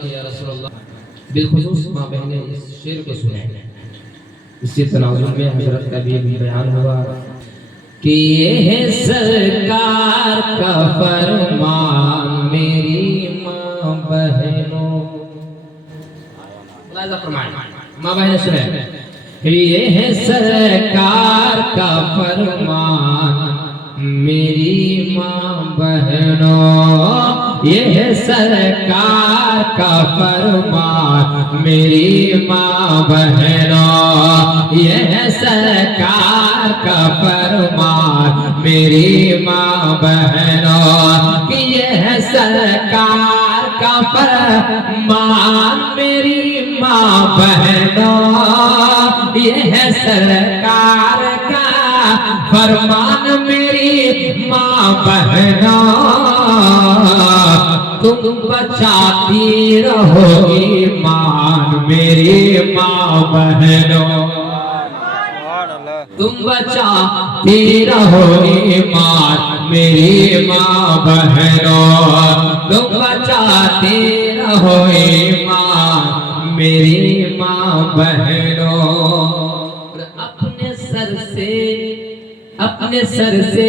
या रसूलल्लाह बिलखुसूस माँ बहने इस शेर को सुने। इसी तनाज़ुम में हजरत का भी बयान हुआ कि ये है सरकार का फरमान मेरी माँ बहनों। माँ बहने सुने, ये है सरकार का फरमान मेरी माँ बहनों, ये है सरकार का फरमान मेरी माँ बहनों, ये है सरकार का फरमान मेरी माँ बहनों, कि ये है सरकार का फरमान मेरी माँ बहनों, ये है सरकार का फरमान मेरी माँ बहनों, तुम बचाती रहो ईमान मेरी माँ बहनों, तुम बचाती रहो ईमान मेरी माँ बहनों, तुम बचाती रहो ईमान मेरी माँ बहनों। अपने सर से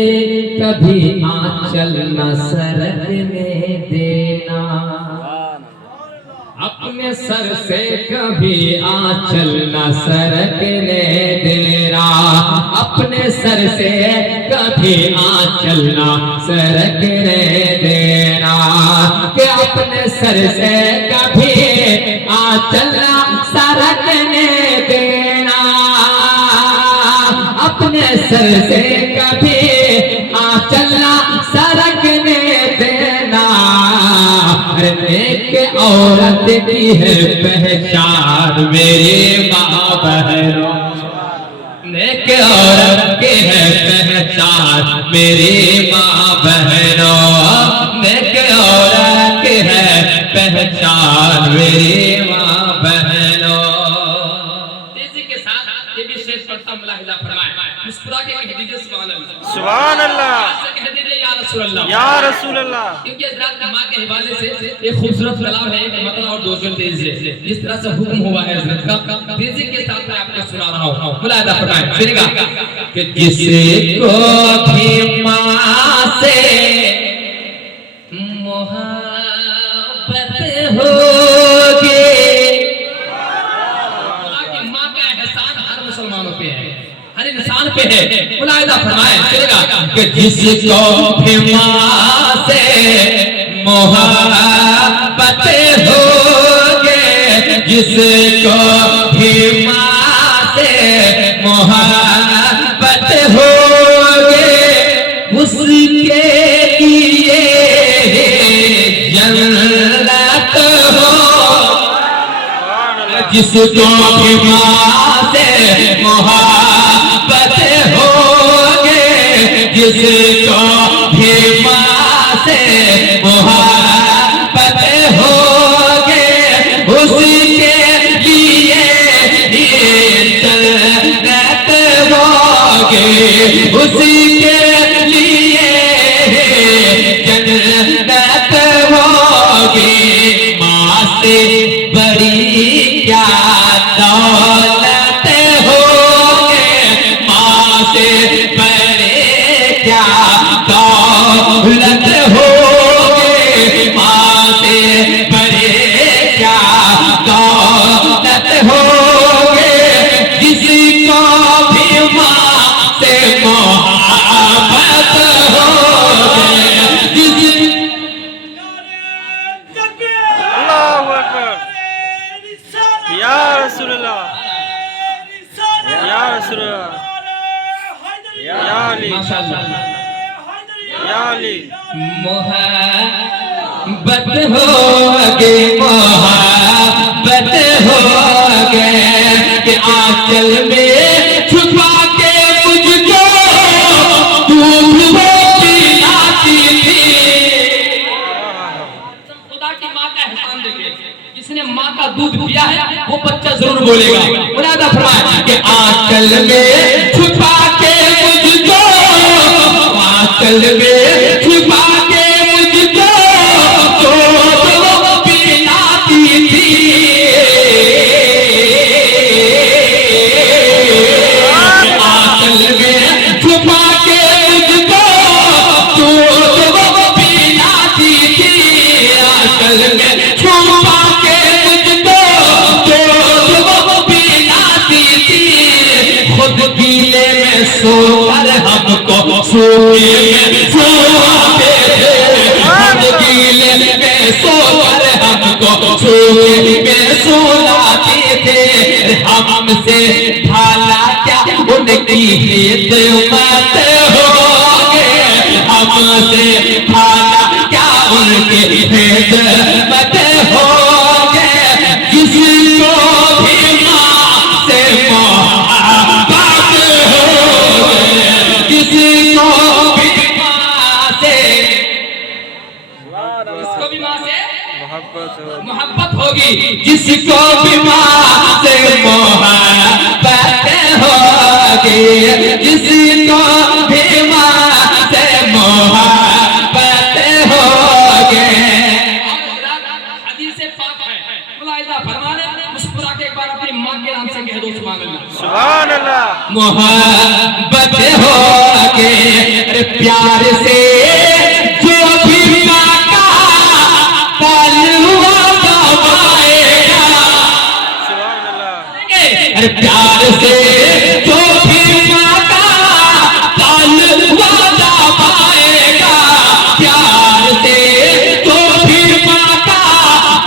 कभी आंचल न सरकने देना, अपने सर से कभी आंचल न सरकने देना, अपने सर से कभी आंचल न सरकने देना, कि अपने सर से कभी आंचल न सरकने देना, अपने सर से कभी आंचल न सरकने देना। नेक औरत की है पहचान मेरी माँ बहनों, नेक औरत की है पहचान मेरी माँ बहनों, नेक औरत की है पहचान मेरी माँ बहनों। तेजी के साथ ये भी शेर पढ़ता मुलाहिजा फरमाए, मुस्कुरा के कह दीजिए सुभान अल्लाह, कह दीजिए या रसूल अल्लाह, या रसूल अल्लाह। क्योंकि हज़रत माँ के हवाले से एक खूबसूरत कलाम है, एक मतलब और दो शेर तेजी से जिस तरह से हुक्म हुआ है हज़रत का, तेजी के साथ मैं आपको सुना रहा हूँ। मुलाहिजा फरमाए, सुनिएगा कि जिसको भी माँ से मोहब्बत होगी, मुसलमानों पे है, हर इंसान पे है। मुलाहिजा फरमाए कि जिसको भी माँ से मोहब्बत होगे, जिसको भी माँ से मोहब्बत होगे, उसके लिए जन्नत हो, जिसको भी माँ से मोहब्बत होगे, जिसको भी माँ से मोहब्बत होगे, उसके लिए जन्नत होगे, उसके लिए जन्नत होगी। माँ से बड़ी क्या दौलत होगे, माँ से बड़े क्या दौलत होगे, माँ से बड़े क्या दौलत होगे, जिसको भी माँ से मोहब्बत होगे, या रसूलल्लाह, या रसूलल्लाह, या अली, माशाअल्लाह, या अली। मोहब्बत होगे, मोहब्बत होगे, कि आंचल में छुपा के मुझको दूध वो पिलाती थी। खुदा की माँ का एहसान देखिए, जिसने माँ का दूध पिया है वो बच्चा जरूर बोलेगा। मुलाहिजा फरमाए कि आंचल में छुपा के मुझको, आंचल में छुपा के मुझको तो पिलाती में छुपा के मुझको जो वो पिलाती थी, खुद गीले में सोकर हमको सोने में सुलाते थे, खुद गीले में सोकर हमको सोने में सुलाते थे। हमसे भाला क्या उनकी खिदमत होगे, हमसे भाला क्या उनकी खिदमत होगे। किसको भी माँ से मोहब्बत होगे, किसको भी माँ से, किसको भी माँ से मोहब्बत होगी, जिसको भी माँ से मोहब्बत होगी, जिसको भी माँ से मोहब्बत होगी। हदीस पाक है, मुलाहिजा फरमा ले, मुस्कुरा के एक बार अपनी माँ के नाम से कह दो सुभान अल्लाह, सुभान अल्लाह। मोहब्बत होगी प्यार से जो भी माँ का ताल्लुक दबाएगा, सुभान अल्लाह। प्यार से जो भी माँ का ताल्लुक दबाएगा, प्यार से जो भी माँ का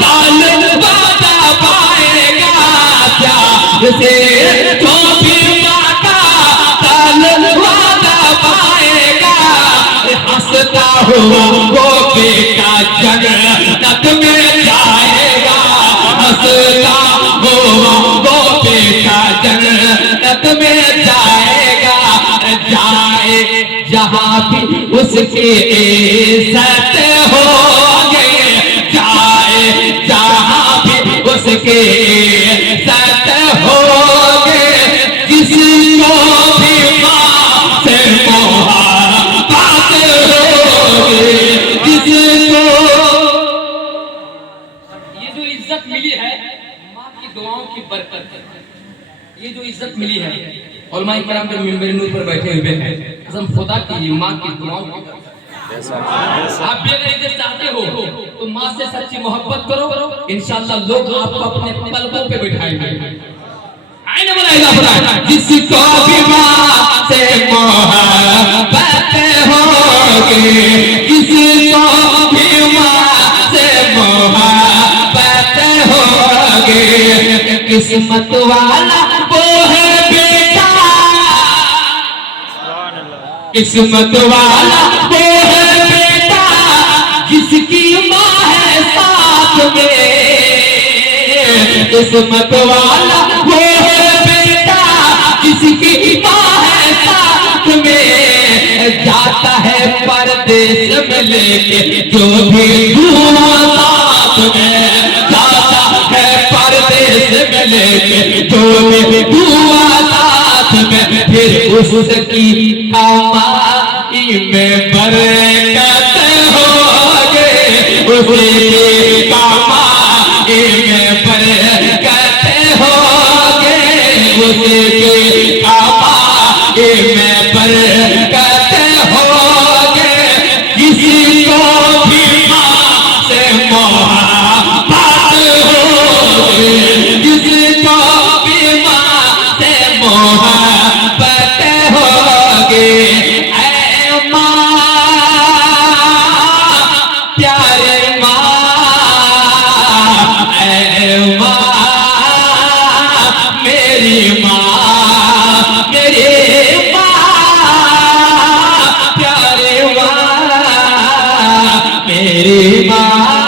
ताल्लुक दबाएगा, प्यार से जो भी माँ का ताल्लुक दबाएगा। हंसता हुआ वो बेटा जन्नत में जाएगा, हंसता हुआ वो बेटा जन्नत में जाएगा। जाए जहाँ भी उसकी इज्जत होगी, जाए जहाँ भी उसकी इज्जत होगी, किसको भी माँ से मोहब्बत होगी, किसको। ये जो इज्जत मिली है माँ की दुआओं की बरकत, ये जो इज्जत मिली है उलमाए किराम के मिंबर नूर पर बैठे हुए हैं, कसम खुदा की माँ की दुआओं की बरकत। आप भी अगर इज्जत चाहते हो तो माँ से सच्ची मोहब्बत करो, इंशाअल्लाह लोग आपको अपने पलकों पे बिठाएंगे। आइए बोला, जिसको भी माँ से मोहब्बत होगी, किसको भी माँ से मोहब्बत होगी। किस्मत वाला वो है बेटा, किस्मत वाला वो है बेटा, जिसकी माँ है साथ में। किस्मत वाला वो है बेटा, जिसकी माँ है साथ में। जाता है परदेश में लेके जो भी दुआ साथ में, जाता है परदेश में लेके जो भी दुआ साथ में। फिर उसकी कमाई में बरकत होगी, उसकी कमाई में बरकत होगी, उसकी कमाई में बरकत होगी। किसी को भी माँ से मोहब्बत होगी, किसी को भी माँ से मोहब्बत होगी। ऐ माँ प्यारे माँ, ऐ माँ मेरी माँ, मेरी माँ प्यारे माँ, मेरी माँ।